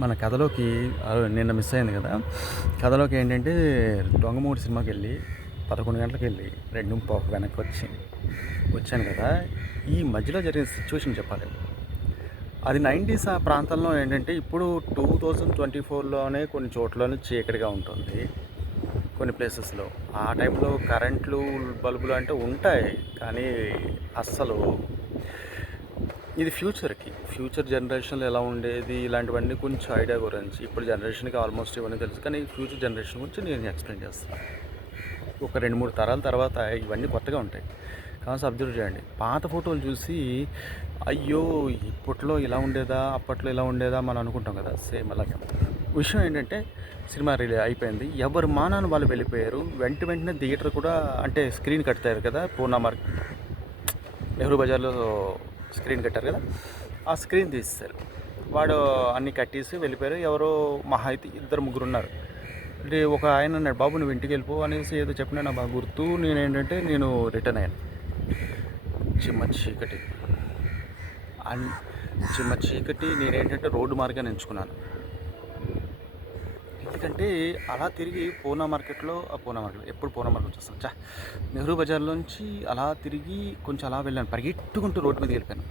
మన కథలోకి నిన్న మిస్ అయింది కదా. కథలోకి ఏంటంటే దొంగమూడి సినిమాకి వెళ్ళి పదకొండు గంటలకు వెళ్ళి రెండు పావు వెనక్కి వచ్చి వచ్చాను కదా. ఈ మధ్యలో జరిగిన సిచ్యువేషన్ చెప్పాలి. అది నైంటీస్ ఆ ప్రాంతంలో ఏంటంటే ఇప్పుడు టూ థౌజండ్ ట్వంటీ ఫోర్లోనే కొన్ని చోట్లను చీకటిగా ఉంటుంది. కొన్ని ప్లేసెస్లో ఆ టైంలో కరెంట్లు బల్బులు అంటే ఉంటాయి కానీ అస్సలు ఇది ఫ్యూచర్కి. ఫ్యూచర్ జనరేషన్లో ఎలా ఉండేది ఇలాంటివన్నీ కొంచెం ఐడియా గురించి. ఇప్పుడు జనరేషన్కి ఆల్మోస్ట్ ఇవన్నీ తెలుసు. కానీ ఫ్యూచర్ జనరేషన్ గురించి నేను ఎక్స్ప్లెయిన్ చేస్తాను. ఒక రెండు మూడు తరాల తర్వాత ఇవన్నీ కొత్తగా ఉంటాయి. కానీ అబ్జర్వ్ చేయండి. పాత ఫోటోలు చూసి అయ్యో ఇప్పట్లో ఇలా ఉండేదా అప్పట్లో ఇలా ఉండేదా మనం అనుకుంటాం కదా. సేమ్ అలాగే. విషయం ఏంటంటే సినిమా రిలీజ్ అయిపోయింది. ఎవరు మానాన్ని వాళ్ళు వెళ్ళిపోయారు. వెంట వెంటనే థియేటర్ కూడా అంటే స్క్రీన్ కట్టారు కదా పూర్ణ మార్క్ నెహ్రూ బజార్లో స్క్రీన్ కట్టారు కదా? ఆ స్క్రీన్ తీస్తారు వాడు అన్ని కట్టేసి వెళ్ళిపోయారు. ఎవరో మహా అయితే ఇద్దరు ముగ్గురు ఉన్నారు. అంటే ఒక ఆయన అన్నాడు బాబు నువ్వు ఇంటికి వెళ్ళిపో అనేసి ఏదో చెప్పినా నా బాగా గుర్తు. నేను ఏంటంటే నేను రిటర్న్ అయ్యాను. చిమ్మ చీకటి. అండ్ చిమ్మ చీకటి. నేనేంటంటే రోడ్డు మార్గాన్ని ఎంచుకున్నాను. ఎందుకంటే అలా తిరిగి పూనా మార్కెట్లో ఆ పూనా మార్కెట్ ఎప్పుడు పూనా మార్కెట్ వచ్చేస్తాను చా నెహ్రూ బజార్లోంచి అలా తిరిగి కొంచెం అలా వెళ్ళాను పరిగెట్టుకుంటూ రోడ్డు మీద వెళ్ళిపోయాను.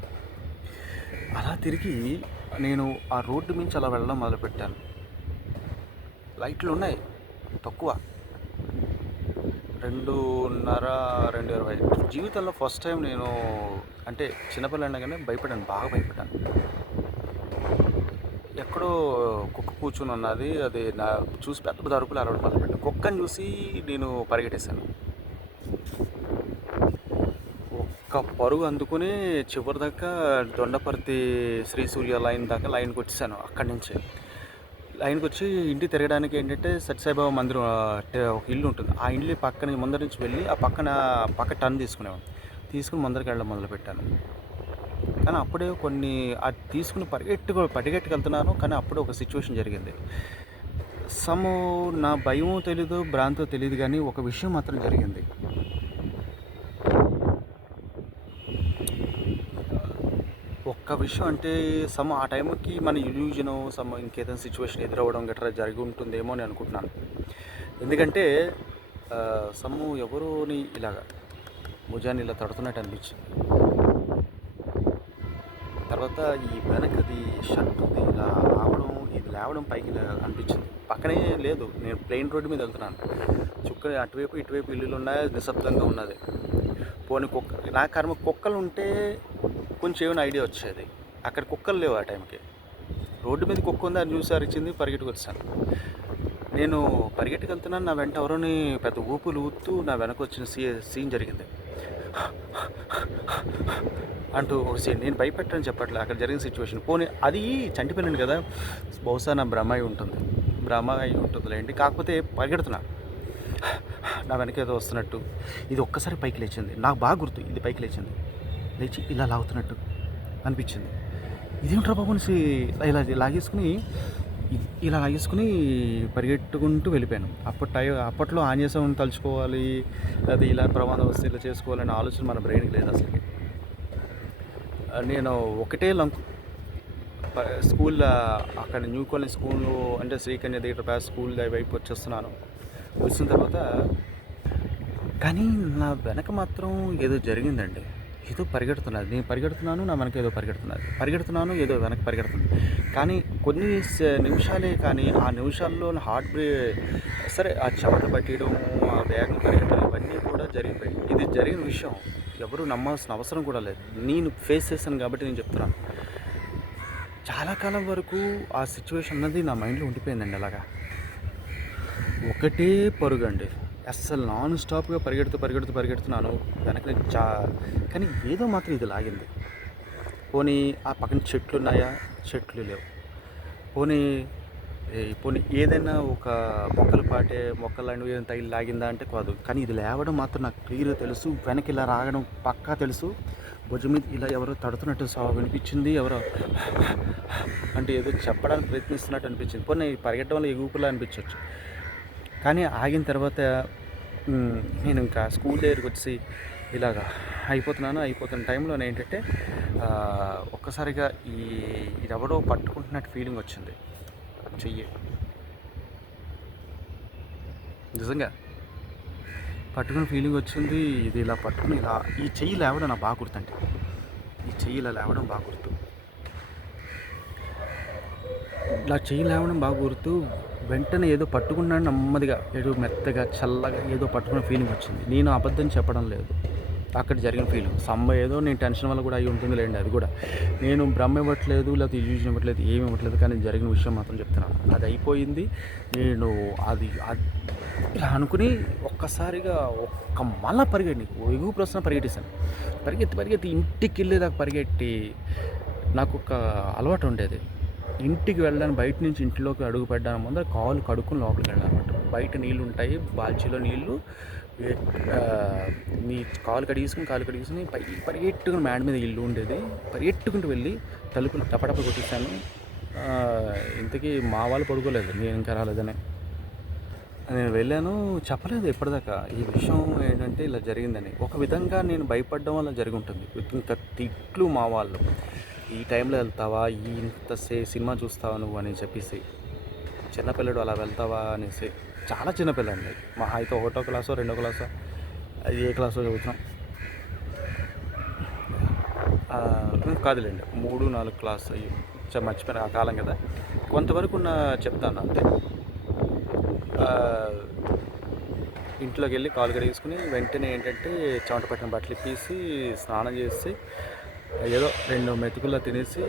అలా తిరిగి నేను ఆ రోడ్డు మించి అలా వెళ్ళడం మొదలుపెట్టాను. లైట్లు ఉన్నాయి తక్కువ. రెండున్నర రెండు ఇరవై జీవితంలో ఫస్ట్ టైం నేను అంటే చిన్నపిల్ల కానీ భయపడాను బాగా భయపడ్డాను. ఎక్కడో కుక్క కూర్చుని ఉన్నది అది నా చూసి పెద్ద పెద్ద అరుపులు అరవడం మొదలుపెట్టాను. కుక్కని చూసి నేను పరిగెట్టేశాను. ఒక్క పరుగు అందుకుని చివరి దాకా దొండపర్తి శ్రీ సూర్య లైన్ దాకా లైన్కి వచ్చేసాను అక్కడి నుంచి. లైన్కి వచ్చి ఇంటి తిరగడానికి ఏంటంటే సత్యసాయిబాబా మందిరం ఒక ఇల్లు ఉంటుంది. ఆ ఇల్లు పక్కన ముందర నుంచి వెళ్ళి ఆ పక్కన పక్క టర్న్ తీసుకునేవాడు తీసుకుని ముందరికి వెళ్ళడం మొదలుపెట్టాను. కానీ అప్పుడే కొన్ని అది తీసుకుని పరిగెట్టు పరిగెట్టుకు పరిగెట్టుకెళ్తున్నాను కానీ అప్పుడే ఒక సిచ్యువేషన్ జరిగింది. సమ్ నా భయం తెలీదు భ్రాంతో తెలియదు కానీ ఒక విషయం మాత్రం జరిగింది. ఒక్క విషయం అంటే సమ్ ఆ టైంకి మన ఇల్యూజన్ సమ్ ఇంకేదైనా సిచ్యువేషన్ ఎదురవ్వడం గట్రా జరిగి ఉంటుందేమో అని అనుకుంటున్నాను. ఎందుకంటే సమ్ సమ్ము ఎవరోని ఇలాగా భుజాన్ని ఇలా తడుతున్నట్టు అనిపించింది. తర్వాత ఈ వెనకది షర్ట్ ఉంది ఇలా ఆవడం ఇది లేవడం పైకి అనిపించింది. పక్కనే లేదు నేను ప్లెయిన్ రోడ్డు మీద వెళ్తున్నాను. చుక్క అటువైపు ఇటువైపు ఇల్లులు ఉన్నాయి నిశ్శబ్దంగా ఉన్నది. పోనీ కుక్క నా కర్మ కుక్కలు ఉంటే కొంచెం ఏమైనా ఐడియా వచ్చేది. అక్కడ కుక్కలు లేవు ఆ టైంకి. రోడ్డు మీద కుక్క ఉంది అది న్యూస్ ఇచ్చింది పరిగెట్టుకు వచ్చాను నేను పరిగెట్టుకు వెళ్తున్నాను నా వెంట ఎవరోని పెద్ద ఊపులు ఊతూ నా వెనక వచ్చిన సీ సీన్ జరిగింది. అంటూ ఒక సీన్ నేను భయపెట్టని చెప్పట్లే అక్కడ జరిగిన సిచ్యువేషన్ పోనీ అది చంటిపోయినాను కదా బహుశా నా భ్రమ అయి ఉంటుంది. భ్రమ అయి ఉంటుందిలే ఏంటి కాకపోతే పరిగెడుతున్నా. నా వెనక ఏదో వస్తున్నట్టు. ఇది ఒక్కసారి పైకి లేచింది. నాకు బాగా గుర్తు ఇది పైకి లేచింది. లేచి ఇలా లాగుతున్నట్టు అనిపించింది. ఇదేంట్రా బాబు అనేసి ఇలా లాగేసుకుని ఇలా లాగేసుకుని పరిగెట్టుకుంటూ వెళ్ళిపోయాను. అప్పటి టై అప్పట్లో ఆంజేసం తలుచుకోవాలి అది ఇలా ప్రమాదం వస్తే ఇలా చేసుకోవాలనే ఆలోచన మన బ్రెయిన్కి లేదు అసలు నేను ఒకటే లంకు. స్కూల్ అక్కడ న్యూ కాలేజ్ స్కూల్ అంటే శ్రీకన్య దగ్గర ప్యాస్ స్కూల్ వైపు వచ్చేస్తున్నాను. వచ్చిన తర్వాత కానీ నా వెనక మాత్రం ఏదో జరిగిందండి. ఏదో పరిగెడుతున్నది. నేను పరిగెడుతున్నాను నా వెనక ఏదో పరిగెడుతున్నది. పరిగెడుతున్నాను ఏదో వెనక పరిగెడుతుంది. కానీ కొన్ని నిమిషాలే కానీ ఆ నిమిషాల్లో హార్ట్ బ్రే సరే ఆ చెమట పట్టడం ఆ వేగం పరిగెట్టడం జరిగిపోయింది ఇది జరిగిన విషయం ఎవరు నమ్మాల్సిన అవసరం కూడా లేదు. నేను ఫేస్ చేశాను కాబట్టి నేను చెప్తున్నాను. చాలా కాలం వరకు ఆ సిచ్యువేషన్ అన్నది నా మైండ్లో ఉండిపోయిందండి అలాగా. ఒకటే పరుగండి. అస్సలు నాన్ స్టాప్గా పరిగెడుతూ పరిగెడుతూ పరిగెడుతున్నాను. వెనక చా కానీ ఏదో మాత్రం ఇది లాగింది. పోనీ ఆ పక్కన చెట్లు ఉన్నాయా? చెట్లు లేవు. పోనీ పోనీ ఏదైనా ఒక మొక్కలు పాటే మొక్కలు లాంటివి ఏదైనా తగిలి లాగిందా అంటే కాదు. కానీ ఇది లేవడం మాత్రం నాకు క్లియర్గా తెలుసు. వెనక్కి ఇలా రాగడం పక్కా తెలుసు. భుజం మీద ఇలా ఎవరో తడుతున్నట్టు సా వినిపించింది. ఎవరో అంటే ఏదో చెప్పడానికి ప్రయత్నిస్తున్నట్టు అనిపించింది. పోనీ పరిగెట్టడం వల్ల ఎగుపులా అనిపించవచ్చు కానీ ఆగిన తర్వాత నేను ఇంకా స్కూల్ దగ్గరికి వచ్చి ఇలాగా అయిపోతున్నాను. అయిపోతున్న టైంలో ఏంటంటే ఒక్కసారిగా ఈ ఇది ఎవడో పట్టుకుంటున్నట్టు ఫీలింగ్ వచ్చింది. చెయ్యి. నిజంగా పట్టుకున్న ఫీలింగ్ వచ్చింది ఇది ఇలా పట్టుకుని ఇలా ఈ చెయ్యి లేవడం నాకు బాగా గుర్తండి. ఈ చెయ్యి ఇలా లేవడం బాగా గుర్తు. ఇలా చెయ్యి లేవడం బాగా గుర్తు వెంటనే ఏదో పట్టుకున్నాను నెమ్మదిగా ఏదో మెత్తగా చల్లగా ఏదో పట్టుకున్న ఫీలింగ్ వచ్చింది. నేను అబద్ధం చెప్పడం లేదు. అక్కడ జరిగిన ఫీల్ సమ్మ ఏదో నేను టెన్షన్ వల్ల కూడా అయి ఉంటుంది లేండి అది కూడా. నేను భ్రమ ఇవ్వట్లేదు లేకపోతే ఇల్యూజన్ ఇవ్వట్లేదు ఏమి ఇవ్వట్లేదు కానీ జరిగిన విషయం మాత్రం చెప్తున్నాను అది అయిపోయింది. నేను అది అది ఇలా అనుకుని ఒక్కసారిగా ఒక్క మళ్ళా పరిగెట్టి ఎగువ ప్రశ్న పరిగెట్టేశాను. పరిగెత్తి పరిగెత్తి ఇంటికి వెళ్ళేదాకా పరిగెట్టి నాకు ఒక అలవాటు ఉండేది. ఇంటికి వెళ్ళడానికి బయట నుంచి ఇంట్లోకి అడుగు పెట్టడానికి ముందర కాలు కడుక్కుని లోపలికి వెళ్ళాలన్నమాట. బయట నీళ్ళు ఉంటాయి బాల్చీలో నీళ్ళు మీ కాలు కడిగేసుకుని కాలు కడిగేసుకుని పై పరిగెట్టుకుని మేడ మీద ఇల్లు ఉండేది. పరిగెట్టుకుంటూ వెళ్ళి తలుపులు టపటప కొట్టిస్తాను ఇంతకీ మా వాళ్ళు పడుకోలేదు. నేను ఇంకా రాలేదని. నేను వెళ్ళాను. చెప్పలేదు ఎప్పటిదాకా. ఈ విషయం ఏంటంటే ఇలా జరిగిందని. ఒక విధంగా నేను భయపడడం వల్ల జరిగి ఉంటుంది ఇంకా తిట్లు మా వాళ్ళు. ఈ టైంలో వెళ్తావా? ఈ ఇంత సినిమా చూస్తావా నువ్వు? అని చెప్పేసి. చిన్నపిల్లడు అలా వెళ్తావా? అనేసి. చాలా చిన్నపిల్లండి మా అయితే ఒకటో క్లాసో రెండో క్లాసో అది ఏ క్లాసో చదువుతున్నాం. కాదులేండి మూడు నాలుగు క్లాస్ అయ్యి మర్చిపోయిన ఆ కాలం కదా. కొంతవరకు ఉన్న చెప్తాను అంతే. ఇంట్లోకి వెళ్ళి కాలు కడిగేసుకుని వెంటనే ఏంటంటే చెమట పట్టిన బట్టలు ఇప్పేసి స్నానం చేసి ఏదో రెండు మెతుకుల్లో తినేసి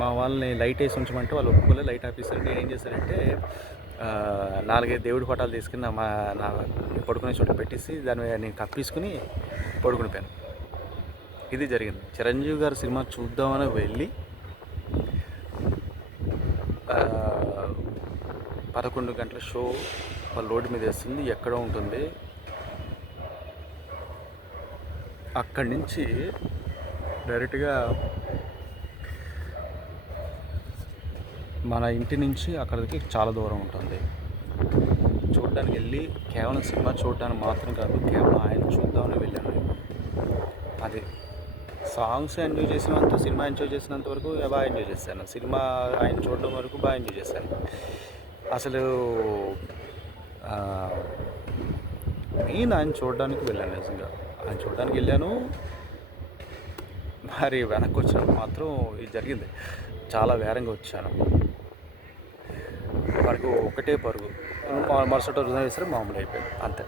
మా వాళ్ళని లైట్ వేసి ఉంచమంటే వాళ్ళు ఒప్పుకోలే. లైట్ ఆపేసారు నేను ఏం చేశానంటే నాలుగైదు దేవుడి ఫోటోలు తీసుకుని మా నా పడుకునే చోట పెట్టేసి దాని మీద నేను కప్పేసుకుని పడుకునిపోయాను. ఇది జరిగింది. చిరంజీవి గారి సినిమా చూద్దామని వెళ్ళి పదకొండు గంటల షో వాళ్ళ రోడ్డు మీద వేస్తుంది. ఎక్కడో ఉంటుంది? అక్కడి నుంచి డైరెక్ట్గా మన ఇంటి నుంచి అక్కడికి చాలా దూరం ఉంటుంది. చూడడానికి వెళ్ళి కేవలం సినిమా చూడడానికి మాత్రం కాదు కేవలం ఆయన చూద్దామని వెళ్ళాను నేను. అది. సాంగ్స్ ఎంజాయ్ చేసినంత సినిమా ఎంజాయ్ చేసినంత వరకు బాగా ఎంజాయ్ చేశాను. సినిమా ఆయన చూడడం వరకు బాగా ఎంజాయ్ చేశాను. అసలు మెయిన్ ఆయన చూడడానికి వెళ్ళాను నిజంగా. ఆయన చూడడానికి వెళ్ళాను. మరి వెనక్కి వచ్చినప్పుడు మాత్రం ఇది జరిగింది. చాలా వేరంగా వచ్చాను. పరుగు ఒకటే పరుగు. మరుసటి రోజు వేసరికి మామూలు అయిపోయింది. అంతే.